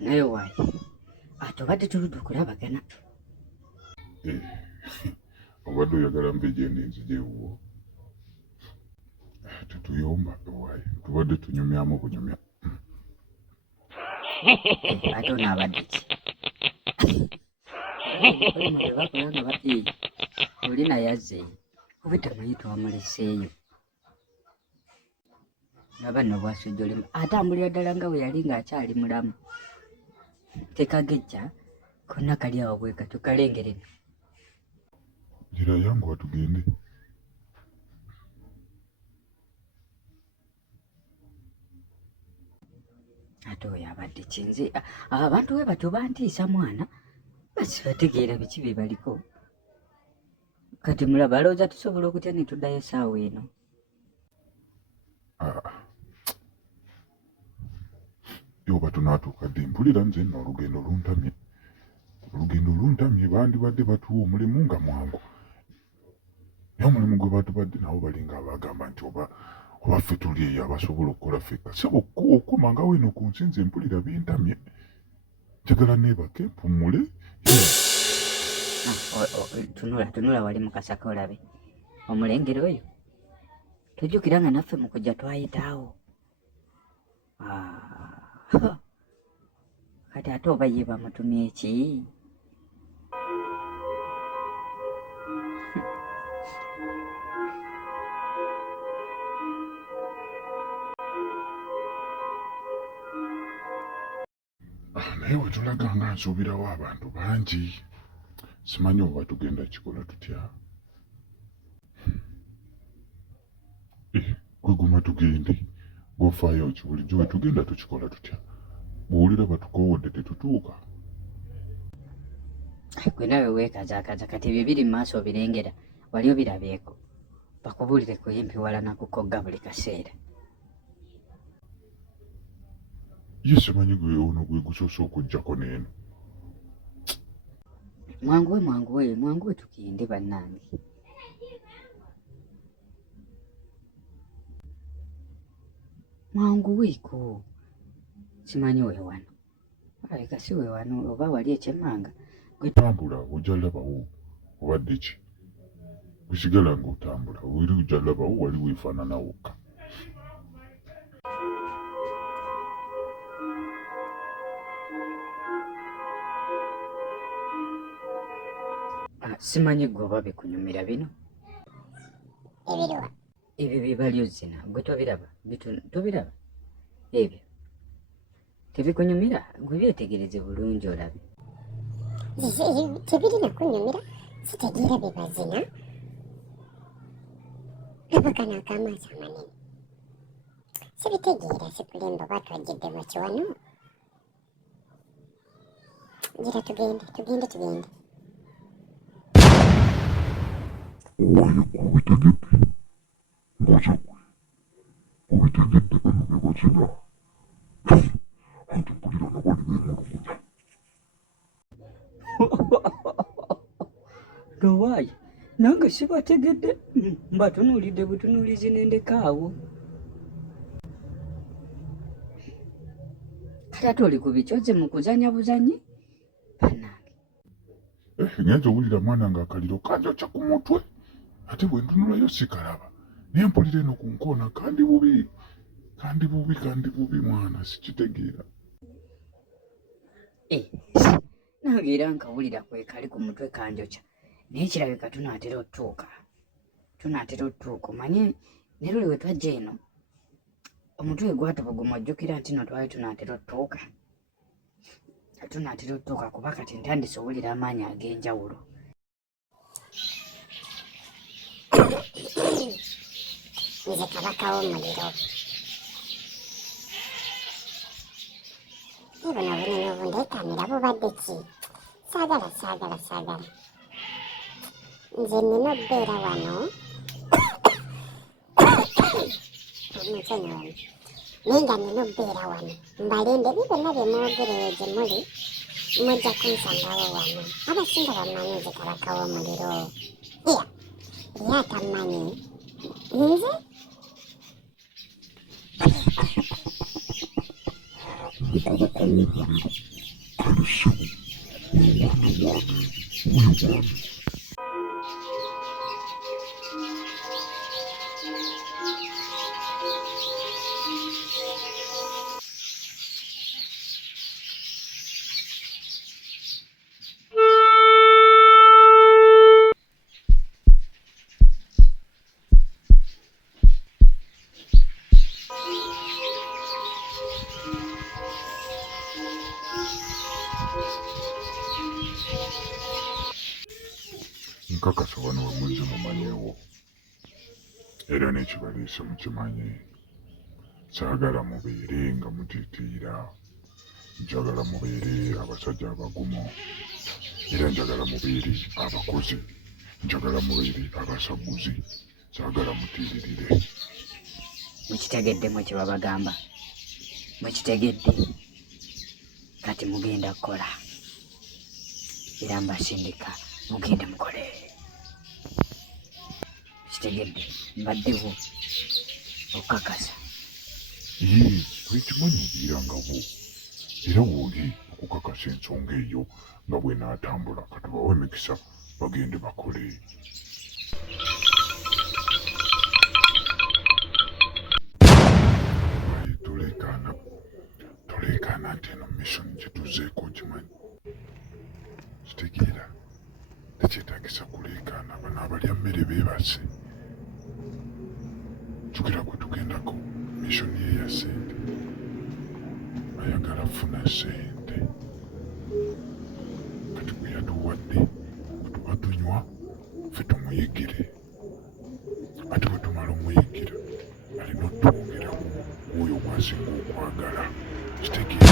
naye waayi tubadde tuludde okulabagana. Obadde oyagala mbe gyendi nzijeewuwo tetuyomba waayi tubadde tunyumyamu bunyumya. Ate onaabadde ki bakulanga bati oli naye azzeeyo oba tamanyi twamuleseeyo. Laba nno bwasujjolimu atambulira ddala nga bwe yali ng'akyali mulamu. Tekagejja konna kali awo bwe katyo kalengereno. Gira yangu watugende. Ate oyo abadde kinze abantu we batyo bantiisa mwana basi bategeera biki bye baliko. Kati mulaba alowooza tusobola okutya ne tuddayo essaawa eno. Yoba tunaatuuka ddi mpulira nze nno olugendo luntamye bandibadde batuwa omulimu nga mwangu naye omulimu gwe batubadde nabo balinga abagamba nti oba ffe tuli eyo abasobola okukola ffeka sebo okomangawo eno ku nsi nze mpulira bintamye njagala neebake mpumule. Tunula wali mu kasaka olabe omulengero oyo tujjukira nga naffe mu kujja twayitaawo. Kati ate oba ye bamutumye ki? Naye we tulaga nga nsuubirawo abantu bangi simanyi oba tugenda kikola tutya. Gwe guma tugende gwofaayo ki bulijjo we tugenda tukikola tutya bw'owulira batukoowodde tetutuuka. Gwe nawe weekazaakaza kati ebyo biri mu maaso obirengera wali obirabeeko bakubuulire kuyimpiwala nakukogga buli kaseera. Ye simanyi gwe ono gwe gusoose okujjako n'eno. Mwanguwe tugende bannange. Mwanguweeko simanyi weewano aleka si weewano oba wali ekyemmanga tambula ojja labawo obadde ki gusigala ng'otambula weri ojja labawo wali weefaanana wokka. Simanyi gwe oba bikunyumira bino ebiriwa ebyo bye bali ozina gwe tobiraba tobiraba ebyo tebikunyumira gwe byetegereze bulungi olabe. tebirina kunyumira sitegeera bye bazina abakana akamaaso amanene sibitegeera sikulemba oba twajjidde bakiwano. Gira tugende. Owaye kubitegedde mbuze gwe kubitegedde bano bye bazina ate mpulira nabali beemulugunya. Lowaayi nange sibategedde mbatunuulidde butunuulizi nendekaawo. Kati ate oli ku bikyoze mu kuzanya buzanyi bannange. Ngenza owulira mwana ng'akaliro kanjokya ku mutwe ate bwe ntunulayo sikalaba naye mpulira eno ku nkoona kandi bubi mwana sikitegeera. Nange era nkawulira kwe kali ku mutwe kanjokya naye kirabika tunaatera otuuka omanye ne luli we twajja eno omutwe gwatubuguma ojjukira nti no twali tunaatera otuuka kuba kati ntandise owulira amaanyi ag'enjawulo. Nze kabaka w'omuliro buno bunene obundeetamira bubadde ki? Saagala nze nina obbeera wano munsonyiwamu naye nga nina obbeera wano mbalinde bye byonna bye mwogereyo gye muli mujja kunsangawo wano. Abasinga bamanyi nze kabaka w'omuliro iya ye atammanyi nze okubuka w'omuliro kale ssebo olwani wani uyo wani. Nkakasa wano we muzze mumanyeewo era n'ekibaliisa mukimanye. Saagala mubeere nga mutiitiira, njagala mubeere abasajja abagumu, era njagala mubeere abakozi, njagala mubeere abasaguzi, saagala mutiiririre. Mukitegedde mwe kye babagamba? Mukitegedde? Kati mugenda kukola era mbasindika mugende mukole. Kitegedde mbaddewo okukakasa. Wekimanyi obiirangabo era wooli okukakasa ensonga eyo nga bw'enaatambula. Katubawe emikisa bagende bakole. Toleekaana nti eno mission gituzeeko okimanyi. Kitegeera tekyetaagisa kuleekaana. Bano abalya mmere beebase. Jjukira gwe tugendako mission ye ya ssente. Ayagala funa ssente. Kati gwe yatuwadde bwe tuba tunywa ffe tumuyigire. Ate bwe tumala omuyigira alina otwongeraku oyo gwasinga okwagala. Kitegeera.